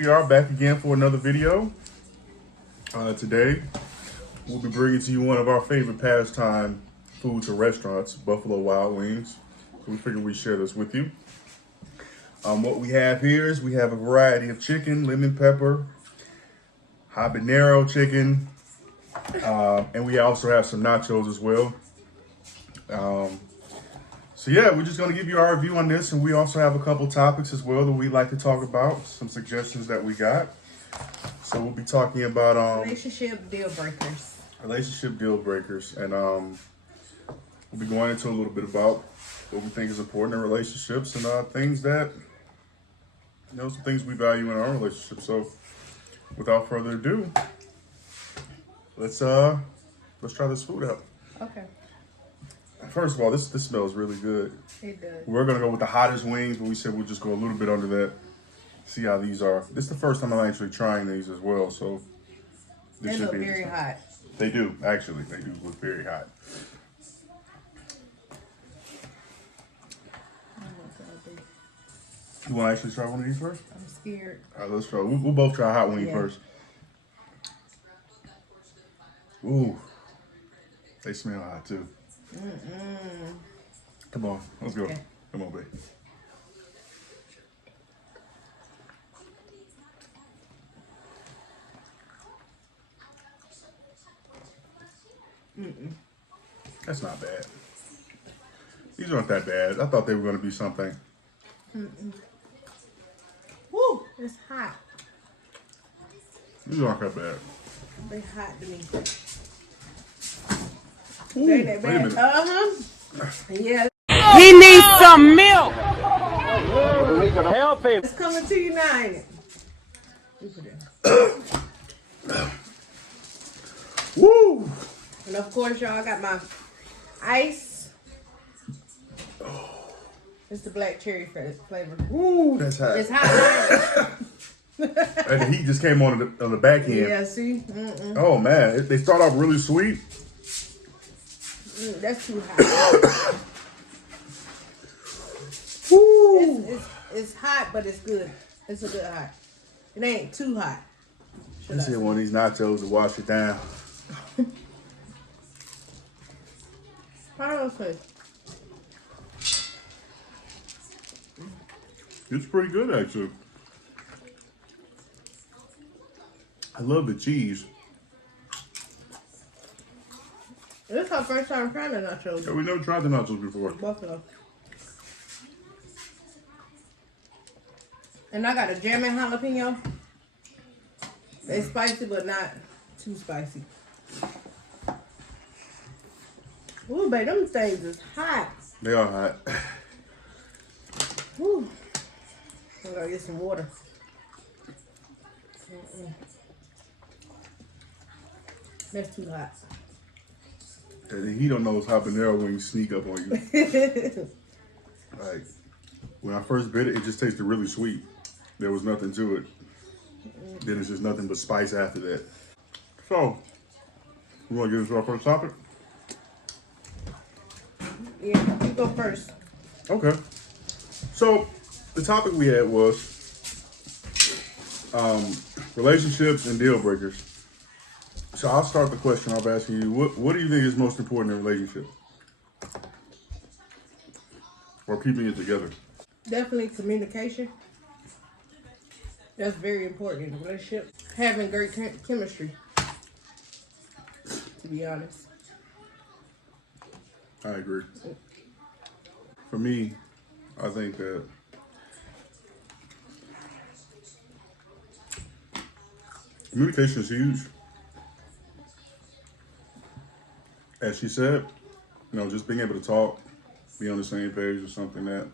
we are back again for another video. Today, we'll be bringing to you one of our favorite pastime foods or restaurants, Buffalo Wild Wings. So we figured we'd share this with you. What we have here is we have a variety of chicken, lemon pepper, habanero chicken, and we also have some nachos as well. So yeah, we're just going to give you our review on this, and we also have a couple topics as well that we'd like to talk about, some suggestions that we got. So we'll be talking about relationship deal breakers. And we'll be going into a little bit about what we think is important in relationships and things that, some things we value in our relationship. So without further ado, let's try this food out. Okay. First of all, this smells really good. It does. We're gonna go with the hottest wings, but we said we'll just go a little bit under that. See how these are. This is the first time I'm actually trying these as well, so this should be very hot. They do, actually. They do look very hot. You want to actually try one of these first? I'm scared. All right, let's try. We'll both try a hot wing first. Ooh, they smell hot too. Come on, let's go. Okay. Come on, babe. That's not bad. These aren't that bad. I thought they were going to be something. Woo, it's hot. These aren't that bad. They hot to me. Ooh, They that wait a bad. minute. Yeah. He needs some milk. Help him. It's coming to you now, ain't it? Woo! And of course, y'all, I got my ice. It's the black cherry flavor. Ooh, that's hot. It's hot. And the heat just came on the back end. Yeah, see? Oh man, they start off really sweet. That's too hot. Woo! It's hot, but it's good. It's a good hot. It ain't too hot. Let's hit one of these nachos to wash it down. How does it taste? It's pretty good, actually. I love the cheese. This is our first time trying the nachos. Yeah, we never tried the nachos before. Buffalo. And I got a German jalapeno. They spicy, but not too spicy. Ooh, babe, them things is hot. They are hot. Ooh. I'm gonna get some water. That's too hot. And he don't know those habanero wings sneak up on you. Like, when I first bit it, it just tasted really sweet. There was nothing to it. Then it's just nothing but spice after that. So, we want to get into our first topic? Yeah, you go first. Okay. So, the topic we had was relationships and deal breakers. So I'll start the question off asking you, what do you think is most important in a relationship? Or keeping it together? Definitely communication. That's very important in a relationship. Having great chemistry, to be honest. I agree. For me, I think that communication is huge. As she said, just being able to talk, be on the same page is something that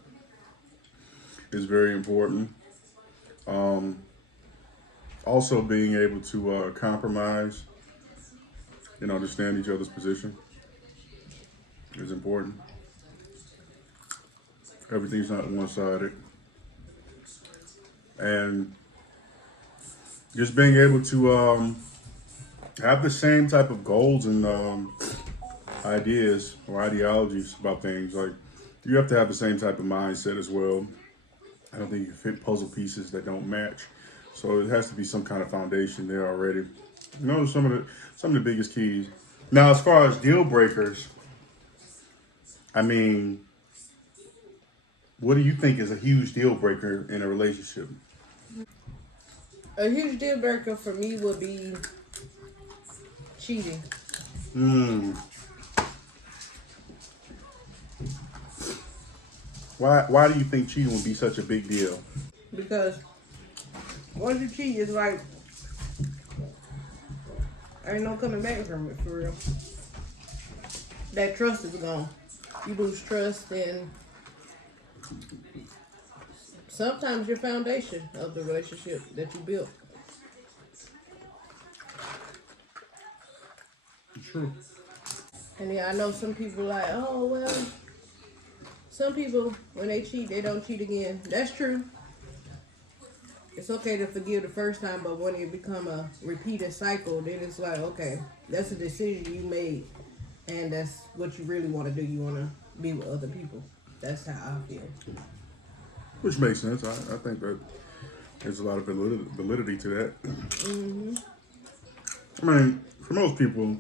is very important. Also being able to compromise and understand each other's position is important. Everything's not one-sided. And just being able to have the same type of goals and ideas or ideologies about things. Like, you have to have the same type of mindset as well. I don't think you can fit puzzle pieces that don't match. So it has to be some kind of foundation there already. You know, some of the biggest keys. Now, as far as deal breakers, I mean, what do you think is a huge deal breaker in a relationship? A huge deal breaker for me would be cheating. Hmm. Why do you think cheating would be such a big deal? Because once you cheat, it's like, ain't no coming back from it, for real. That trust is gone. You lose trust, and sometimes your foundation of the relationship that you built. True. And yeah, I know some people like, oh, well, some people, when they cheat, they don't cheat again. That's true. It's okay to forgive the first time, but when it become a repeated cycle, then it's like, okay, that's a decision you made, and that's what you really want to do. You want to be with other people. That's how I feel. Which makes sense. I think that there's a lot of validity to that. I mean, for most people,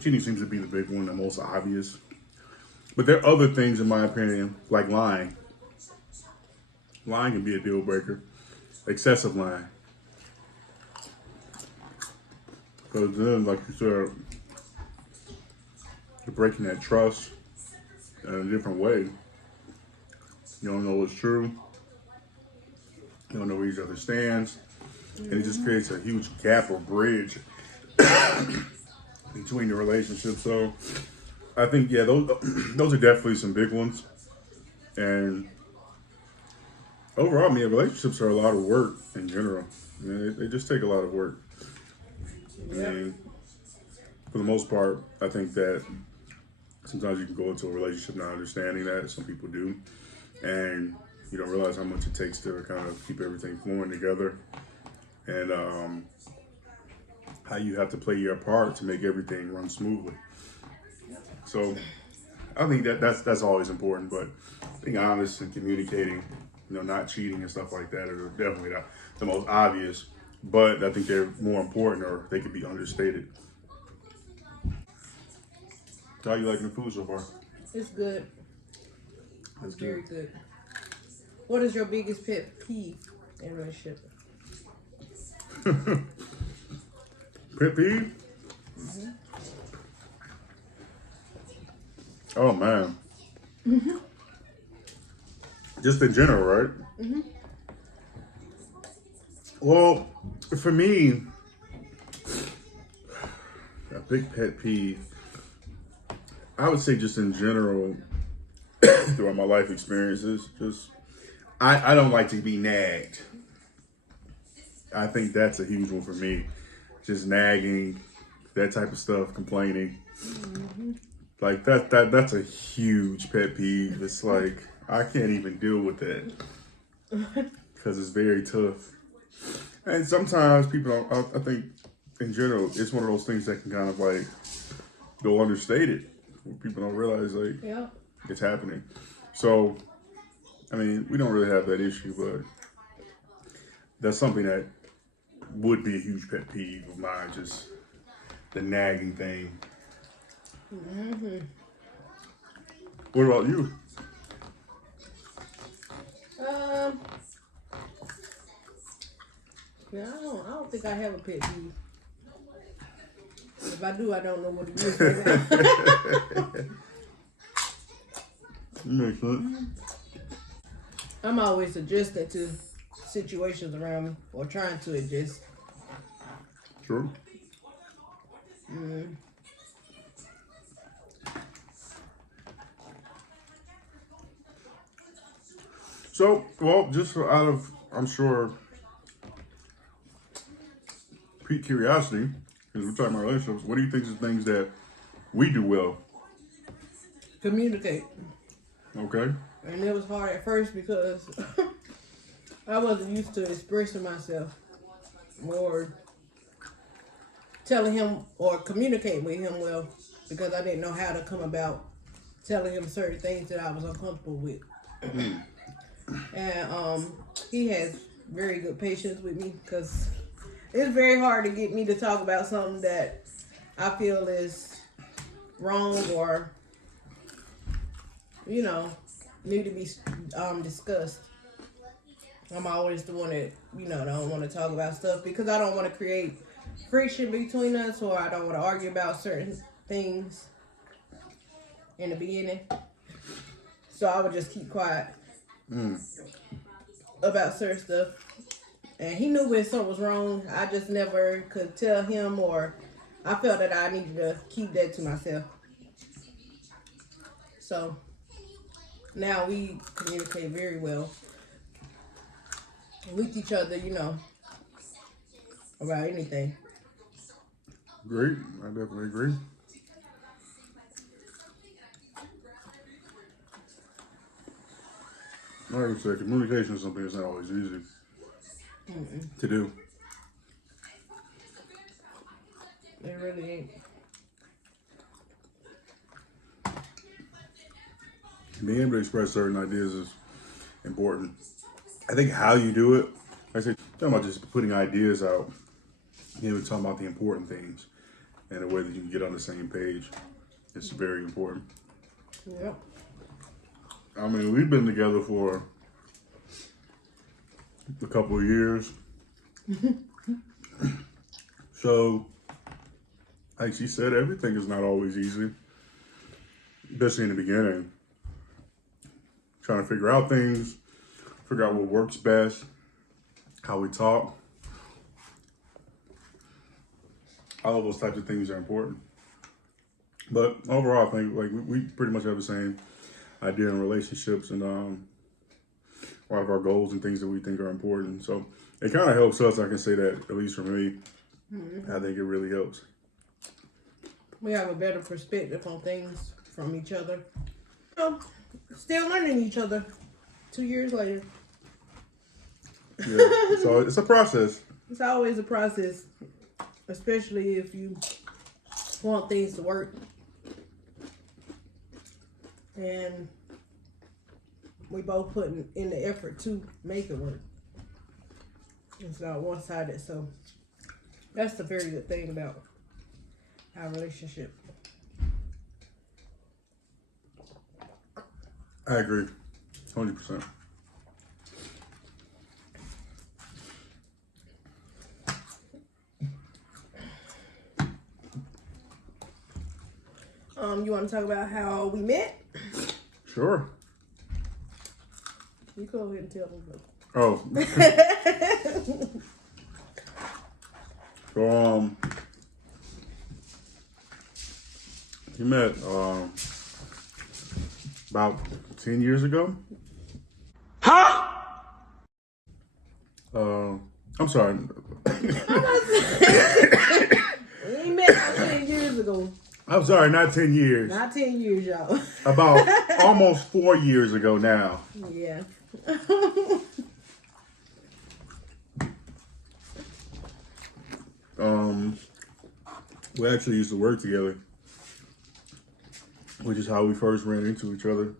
cheating seems to be the big one, the most obvious. But there are other things, in my opinion, like lying. Lying can be a deal breaker. Excessive lying. Because then, like you said, you're breaking that trust in a different way. You don't know what's true. You don't know where each other stands. And it just creates a huge gap or bridge between the relationship. So I think, yeah, those are definitely some big ones. And overall, I mean, relationships are a lot of work in general. I mean, they just take a lot of work. I mean, for the most part, I think that sometimes you can go into a relationship not understanding that. Some people do. And you don't realize how much it takes to kind of keep everything flowing together. And how you have to play your part to make everything run smoothly. So I think that's always important. But being honest and communicating, not cheating and stuff like that are definitely the most obvious. But I think they're more important, or they could be understated. How you liking the food so far? It's good. That's Very good. good. What is your biggest pet peeve in a relationship? Pet peeve? Oh man. Just in general, right? Well, for me, a big pet peeve, I would say just in general, throughout my life experiences, just I don't like to be nagged. I think that's a huge one for me. Just nagging, that type of stuff, complaining. Like that's a huge pet peeve. It's like I can't even deal with that because it's very tough. And sometimes people don't. I think in general, it's one of those things that can kind of like go understated. People don't realize like Yeah. it's happening. So I mean, we don't really have that issue, but that's something that would be a huge pet peeve of mine. Just the nagging thing. What about you? Um. No, I don't think I have a pet peeve. If I do, I don't know what it is right now. Makes sense. I'm always adjusting to situations around me, or trying to adjust. True. So, well, just out of, I'm sure, curiosity, because we're talking about relationships, what do you think is the things that we do well? Communicate. Okay. And it was hard at first because I wasn't used to expressing myself, or telling him or communicating with him well, because I didn't know how to come about telling him certain things that I was uncomfortable with. And he has very good patience with me because it's very hard to get me to talk about something that I feel is wrong or, you know, need to be discussed. I'm always the one that, you know, don't want to talk about stuff because I don't want to create friction between us, or I don't want to argue about certain things in the beginning. So I would just keep quiet about certain stuff. And he knew when something was wrong. I just never could tell him, or I felt that I needed to keep that to myself. So now we communicate very well with each other, you know, about anything. Great. I definitely agree. Like I said, communication is something that's not always easy to do. It really ain't. Being able to express certain ideas is important. I think how you do it, like I said, talking about just putting ideas out, we're talking about the important things and the way that you can get on the same page. It's very important. Yep. I mean, we've been together for a couple of years. So, like she said, everything is not always easy, especially in the beginning. Trying to figure out things, figure out what works best, how we talk. All of those types of things are important. But overall, I think like we pretty much have the same idea in relationships and a lot of our goals and things that we think are important. So it kind of helps us. I can say that, at least for me. I think it really helps. We have a better perspective on things from each other. Still learning each other 2 years later. Yeah, so it's a process. It's always a process, especially if you want things to work. And we both putting in the effort to make it work. It's not one-sided, so that's the very good thing about our relationship. I agree, 100%. You want to talk about how we met? Sure. You go ahead and tell me. Oh. So you met about 10 years ago. Huh? I'm sorry. We met about 10 years ago. I'm sorry, not 10 years. Not 10 years, y'all. About almost 4 years ago now. Yeah. We actually used to work together, which is how we first ran into each other.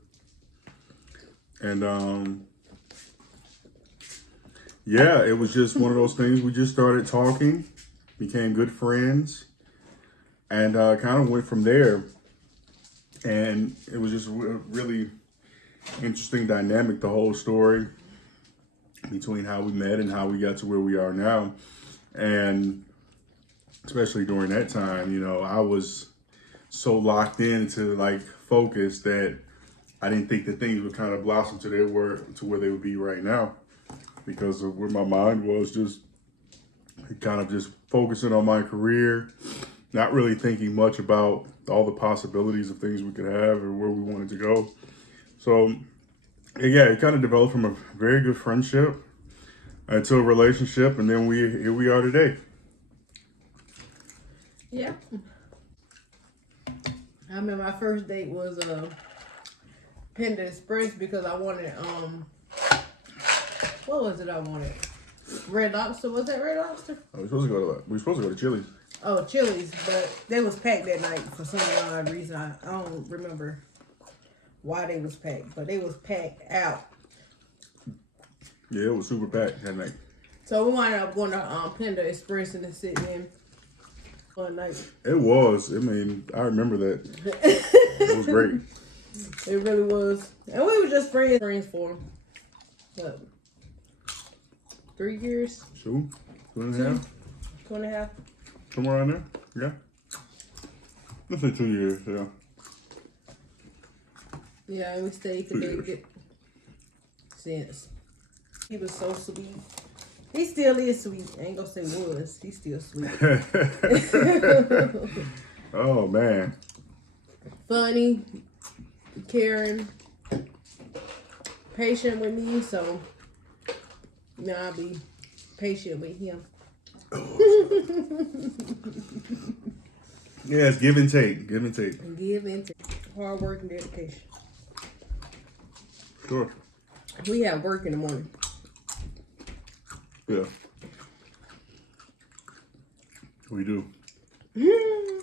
And yeah, it was just one of those things. We just started talking, became good friends, and kind of went from there. And it was just a really interesting dynamic, the whole story between how we met and how we got to where we are now. And especially during that time, you know, I was so locked into like focus that I didn't think that things would kind of blossom to where they would be right now, because of where my mind was, just kind of just focusing on my career, not really thinking much about all the possibilities of things we could have or where we wanted to go. So yeah, it kind of developed from a very good friendship into a relationship, and then here we are today. Yeah. I remember my first date was Panda Express because I wanted what was it I wanted? Red Lobster. Was that Red Lobster? We were supposed to go to Chili's. Oh, Chili's, but they was packed that night for some odd reason. I don't remember why they was packed, but they was packed out. Yeah, it was super packed that night. So we wound up going to Panda Express and sitting in one night. It was. I mean, I remember that. It was great. It really was. And we were just friends for what, 3 years? 2 and a half. 2.5. Somewhere around there. Yeah. Let's say 2 years. Yeah. Yeah, and we stayed connected since. He was so sweet. He still is sweet. I ain't gonna say was. He's still sweet. Oh man. Funny, caring, patient with me. So, I'll be patient with him. Yeah, it's give and take. Give and take. Give and take. Hard work and dedication. Sure. We have work in the morning. Yeah. We do. Mm.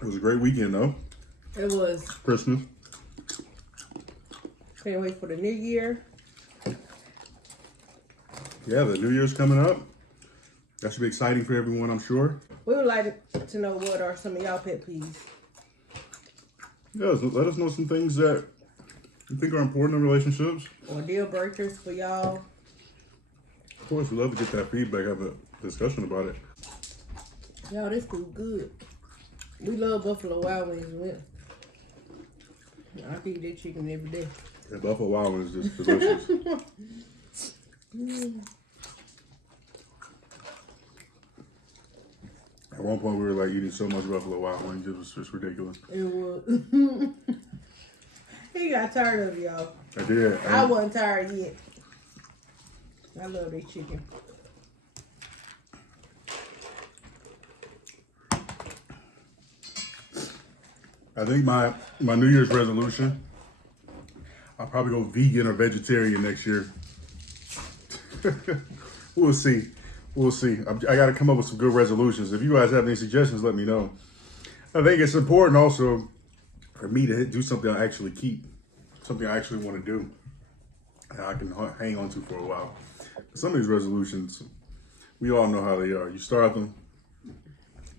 It was a great weekend though. It was. Christmas. Can't wait for the new year. Yeah, the New Year's coming up. That should be exciting for everyone, I'm sure. We would like to know what are some of y'all pet peeves. Yeah, let us know some things that you think are important in relationships. Or deal breakers for y'all. Of course, we love to get that feedback, have a discussion about it. Y'all, this food good. We love Buffalo Wild Wings. I feed that chicken every day. Yeah, Buffalo Wild Wings is just delicious. At one point, we were like eating so much Buffalo Wild Wings, it was just ridiculous. It was. He got tired of y'all. I did. I wasn't tired yet. I love that chicken. I think my New Year's resolution, I'll probably go vegan or vegetarian next year. We'll see. We'll see. I got to come up with some good resolutions. If you guys have any suggestions, let me know. I think it's important also for me to do something I actually keep, something I actually want to do, and I can hang on to for a while. Some of these resolutions, we all know how they are. You start them,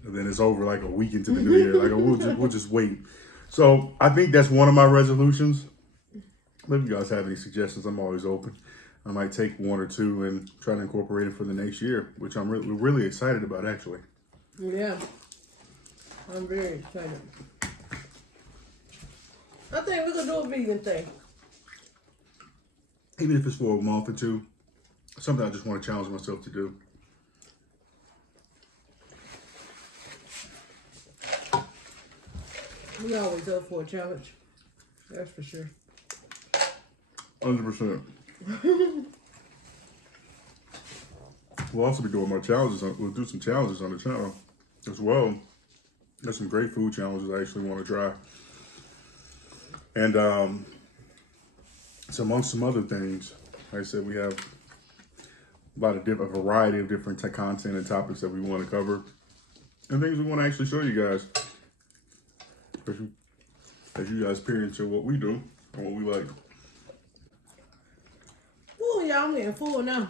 and then it's over like a week into the new year. Like we'll just wait. So I think that's one of my resolutions. But if you guys have any suggestions, I'm always open. I might take 1 or 2 and try to incorporate it for the next year, which we're really excited about, actually. Yeah. I'm very excited. I think we could do a vegan thing. Even if it's for a month or 2, something I just want to challenge myself to do. We always up for a challenge. That's for sure. 100%. We'll also be doing more challenges. We'll do some challenges on the channel as well. There's some great food challenges I actually want to try. And it's amongst some other things. Like I said, we have a variety of different content and topics that we want to cover. And things we want to actually show you guys. As you guys peer into what we do and what we like. Ooh, y'all, I'm getting full now.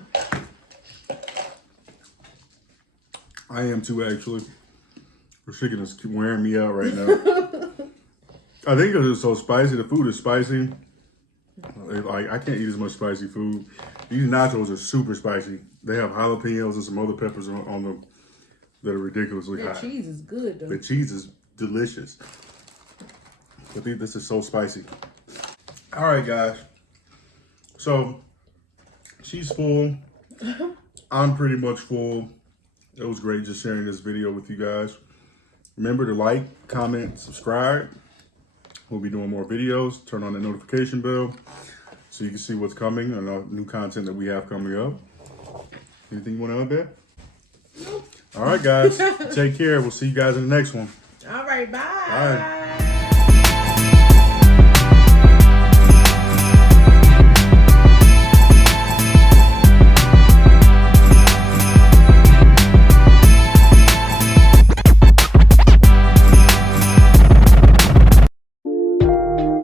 I am too, actually. The chicken is wearing me out right now. I think because it's so spicy. The food is spicy. Like, I can't eat as much spicy food. These nachos are super spicy. They have jalapenos and some other peppers on them that are ridiculously hot. The cheese is good, though. The cheese is delicious. But this is so spicy. All right, guys. So, she's full. I'm pretty much full. It was great just sharing this video with you guys. Remember to like, comment, subscribe. We'll be doing more videos. Turn on the notification bell so you can see what's coming and new content that we have coming up. Anything you want to add there? Nope. All right, guys. Take care. We'll see you guys in the next one. All right, bye. Bye.